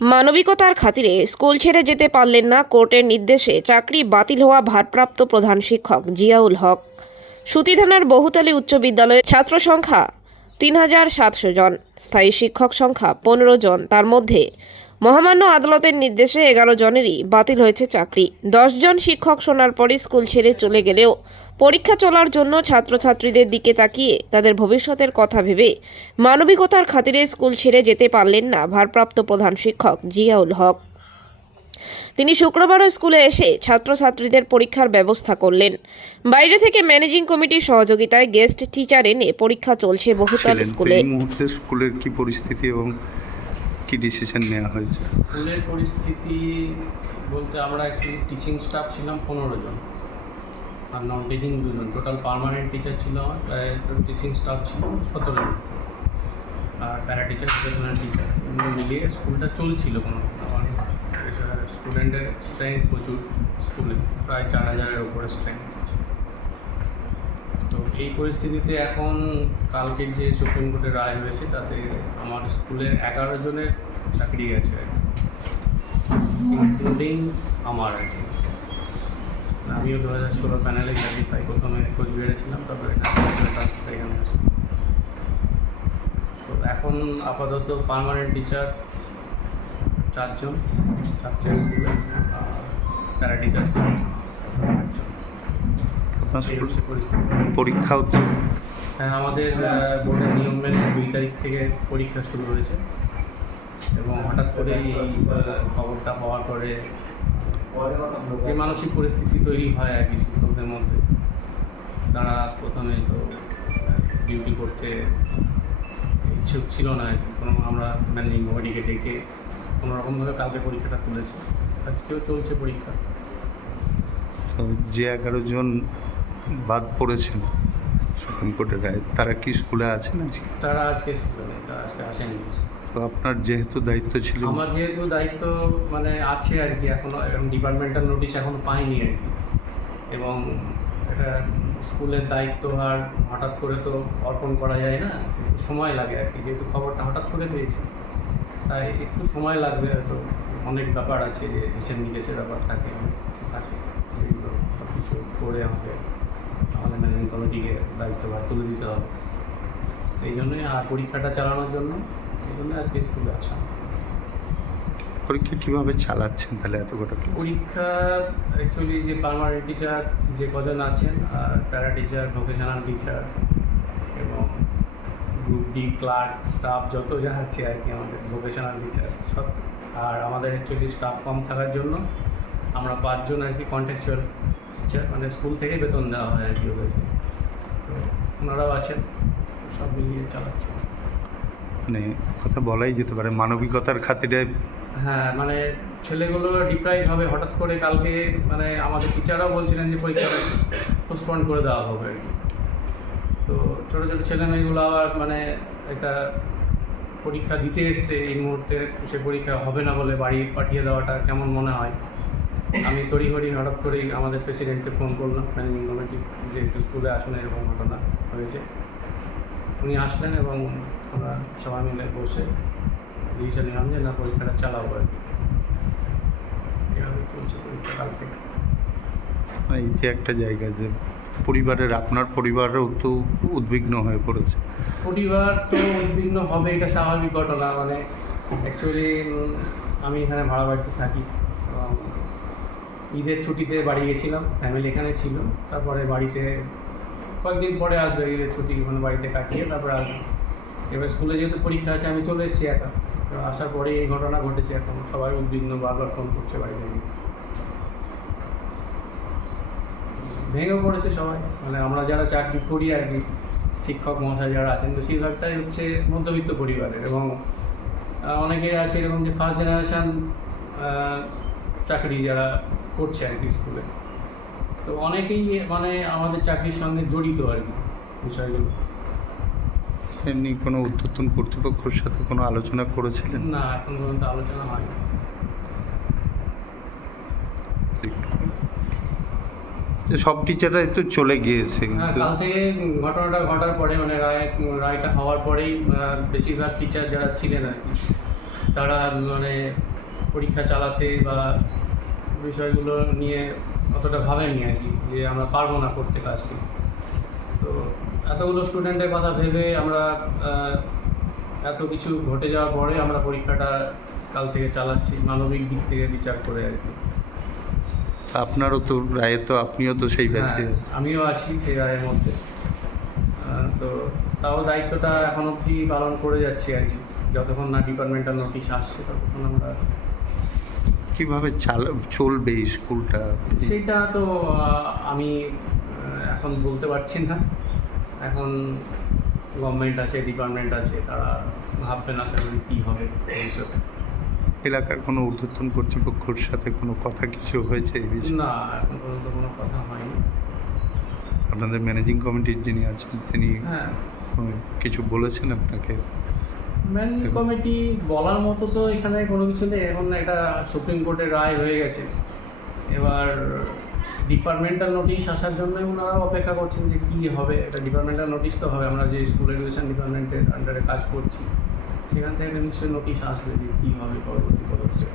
মানবিকতার খাতিরে স্কুল ছেড়ে যেতে পারলেন না কোর্টের নির্দেশে চাকরি বাতিল হওয়া ভারপ্রাপ্ত প্রধান শিক্ষক জিয়াউল হক। সুতিধানার বহুতলী উচ্চ বিদ্যালয়ের ছাত্র সংখ্যা তিন হাজার সাতশো জন, স্থায়ী শিক্ষক সংখ্যা পনেরো জন। তার মধ্যে মহামান্য আদালতের নির্দেশে এগারো জনেরই বাতিল হয়েছে চাকরি। দশ জন শিক্ষক শোনার পরে স্কুল ছেড়ে চলে গেলেও পরীক্ষা চলার জন্য ছাত্রছাত্রীদের দিকে তাকিয়ে তাদের ভবিষ্যতের কথা ভেবে মানবিকতার খাতিরে স্কুল ছেড়ে যেতে পারলেন না ভারপ্রাপ্ত প্রধান শিক্ষক জিয়াউল হক। তিনি শুক্রবারও স্কুলে এসে ছাত্রছাত্রীদের পরীক্ষার ব্যবস্থা করলেন। বাইরে থেকে ম্যানেজিং কমিটির সহযোগিতায় গেস্ট টিচার এনে পরীক্ষা চলছে বহুতল স্কুলে। এই মুহূর্তে স্কুলের কি পরিস্থিতি এবং কি ডিসিশন নেওয়া হয়েছে? স্কুলের পরিস্থিতি বলতে আমরা অ্যাকচুয়ালি টিচিং স্টাফ ছিলাম পনেরো জন। আর নন টিচিং দুজন। টোটাল পার্মানেন্ট টিচার ছিল আমার টিচিং স্টাফ ছিল, সতেরো আর প্যারা টিচার ভোকেশনাল টিচার এগুলো মিলিয়ে স্কুলটা চলছিল কোনো স্টুডেন্টের স্ট্রেংথ প্রচুর স্কুলে প্রায় চার হাজারের উপরে স্ট্রেংথ তো এই পরিস্থিতিতে এখন কালকের যে সুপ্রিম কোর্টের রায় হয়েছে, তাতে আমার স্কুলের এগারো জনের চাকরি গেছে ইনক্লুডিং আমার আর কি। আমিও দু হাজার ষোলো প্যানেলে পাই প্রথমে কোচবিহারে ছিলাম তারপরে এখানে তো এখন আপাতত পার্মানেন্ট টিচার চারজন চারজন। স্কুলে প্যারা টিচার পরীক্ষাও তো হ্যাঁ আমাদের বোর্ডের নিয়ম মেনে দুই তারিখ থেকে পরীক্ষা শুরু হয়েছে। এবং হঠাৎ করেই এই খবরটা হওয়ার পরে যে মানসিক পরিস্থিতি তৈরি হয় আর কি শিক্ষকদের মধ্যে তারা প্রথমে তো ডিউটি করতে ইচ্ছুক ছিল না আর কি। কোনো আমরা ম্যানেজিং কমিটিকে ডেকে কোনো রকমভাবে কালকে পরীক্ষাটা তুলেছি। আজকেও চলছে পরীক্ষা। তো যে এগারো জন বাদ পড়েছেন সুপ্রিম কোর্টের রায় তারা কি স্কুলে আছেন আজকে? তারা আজকে স্কুলে তারা আজকে আসেনি তো আপনার যেহেতু দায়িত্ব ছিল আমার যেহেতু দায়িত্ব মানে আছে আর কি, এখনও ডিপার্টমেন্টাল নোটিশ এখনও পাইনি আর কি। এবং স্কুলের দায়িত্ব আর হঠাৎ করে তো অর্পণ করা যায় না সময় লাগে আর কি, যেহেতু খবরটা হঠাৎ করে পেয়েছি। তাই একটু সময় লাগবে হয়তো, অনেক ব্যাপার আছে যে হিসেব নিকেশের ব্যাপার থাকে থাকে যেগুলো সব কিছু করে আমাকে তাহলে ম্যানেজিং কমিটিকে দায়িত্বভার তুলে দিতে হবে। এই জন্যই আর পরীক্ষাটা চালানোর জন্য এই জন্য আজকে স্কুলে আসা পরীক্ষা কীভাবে চালাচ্ছেন তাহলে এত কটা ক্লাস পরীক্ষা অ্যাকচুয়ালি যে পার্মানেন্ট টিচার যে কজন আছেন আর প্যারা টিচার ভোকেশনাল টিচার এবং গ্রুপ ডি ক্লার্ক স্টাফ যত যা আছে আর কি আমাদের ভোকেশনাল টিচার সব। আর আমাদের অ্যাকচুয়ালি স্টাফ কম থাকার জন্য আমরা পাঁচজন আর কি কন্ট্যাকচুয়াল টিচার মানে স্কুল থেকে বেতন দেওয়া হয় আর কি ওদেরকে। তো ওনারাও আছেন সব মিলিয়ে চালাচ্ছে মানে কথা বলাই যেতে পারে, মানবিকতার খাতিরে। হ্যাঁ মানে ছেলেগুলো ডিপ্রাইভ হবে হঠাৎ করে কালকে মানে আমাদের টিচাররাও বলছিলেন যে পরীক্ষাটা পোস্টপন্ড করে দেওয়া হবে আর কি। তো ছোটো ছোটো ছেলে মেয়েগুলো আবার মানে একটা পরীক্ষা দিতে এসছে, এই মুহূর্তে সে পরীক্ষা হবে না বলে বাড়ি পাঠিয়ে দেওয়াটা কেমন মনে হয়? আমি তড়িঘড়ি হঠাৎ করেই আমাদের প্রেসিডেন্টকে ফোন করলাম ম্যানেজিং কমিটি যে একটু স্কুলে আসুন এরকম ঘটনা হয়েছে। উনি আসলেন এবং আমরা সবাই মিলে বসে ডিসিশন নিলাম যে না পরীক্ষাটা চালাবো আর কি এভাবে চলছে পরীক্ষা কাল থেকে। মানে এই যে একটা জায়গা যে পরিবারের আপনার পরিবারও তো উদ্বিগ্ন হয়ে পড়েছে। পরিবার তো উদ্বিগ্ন হবে এটা স্বাভাবিক ঘটনা। মানে অ্যাকচুয়ালি আমি এখানে ভাড়া বাড়িতে থাকি। এবং ঈদের ছুটিতে বাড়ি গেছিলাম ফ্যামিলি এখানে ছিল। তারপরে বাড়িতে কয়েকদিন পরে আসবে ঈদের ছুটি মানে বাড়িতে কাটিয়ে তারপরে আসবে। এবার স্কুলে যেহেতু পরীক্ষা আছে, আমি চলে এসেছি একা। আসার পরে এই ঘটনা ঘটেছে এখন। সবাই উদ্বিগ্ন বারবার ফোন করছে বাড়ি থেকে। ভেঙে পড়েছে সবাই। মানে আমরা যারা চাকরি করি আর কি, শিক্ষক মহাশয় যারা আছেন, বেশিরভাগটাই হচ্ছে মধ্যবিত্ত পরিবারের। এবং অনেকে আছে এরকম যে ফার্স্ট জেনারেশান চাকরি যারা করছে আর কি স্কুলে। তো অনেকেই মানে আমাদের চাকরির সঙ্গে জড়িত আর কি বিষয়গুলো। এমনি কোনো উদ্যোতন কর্তৃপক্ষের সাথে কোনো আলোচনা করেছিলেন? না এখন পর্যন্ত আলোচনা হয়নি। যে সব টিচাররাই তো চলে গিয়েছে হ্যাঁ কাল থেকে ঘটনাটা ঘটার পরে মানে রায় রায়টা হওয়ার পরেই বেশিরভাগ টিচার যারা ছিলেন আর কি তারা মানে পরীক্ষা চালাতে বা বিষয়গুলো নিয়ে অতটা ভাবেনি আর কি যে আমরা পারব না করতে কাজটি। তো এতগুলো স্টুডেন্টের কথা ভেবে আমরা এত কিছু ঘটে যাওয়ার পরে আমরা পরীক্ষাটা কাল থেকে চালাচ্ছি মানবিক দিক থেকে বিচার করে আর কি। আপনারও তো রায়ে তো আপনিও তো সেই ব্যাচে আমিও আছি সেই রায়ের মধ্যে। তো তাও দায়িত্বটা এখন অবধি পালন করে যাচ্ছি আর কি। যতক্ষণ না ডিপার্টমেন্টাল নোটিশ আসছে ততক্ষণ আমরা কীভাবে চাল চলবে স্কুলটা সেটা তো আমি এখন বলতে পারছি না। এখন গভর্নমেন্ট আছে ডিপার্টমেন্ট আছে তারা ভাববেন আশা করি কী হবে ভবিষ্যতে। এলাকার কোনো ঊর্ধ্বতন কর্তৃপক্ষের সাথে কোনো কথা কিছু হয়েছে এই বিষয়ে? না এখন পর্যন্ত কোনো কথা হয়নি। আপনাদের ম্যানেজিং কমিটির যিনি আছেন তিনি হ্যাঁ। কিছু বলেছেন আপনাকে? ম্যানেজিং কমিটি বলার মতো তো এখানে কোনো কিছু নেই এখন এটা সুপ্রিম কোর্টের রায় হয়ে গেছে। এবার ডিপার্টমেন্টাল নোটিশ আসার জন্যই ওনারা অপেক্ষা করছেন যে কী হবে। একটা ডিপার্টমেন্টাল নোটিশ তো হবে, আমরা যে স্কুল এডুকেশন ডিপার্টমেন্টের আন্ডারে কাজ করছি, সেখান থেকে নিশ্চয়ই নোটিশ আসবে যে কী হবে পরবর্তী পদক্ষেপ।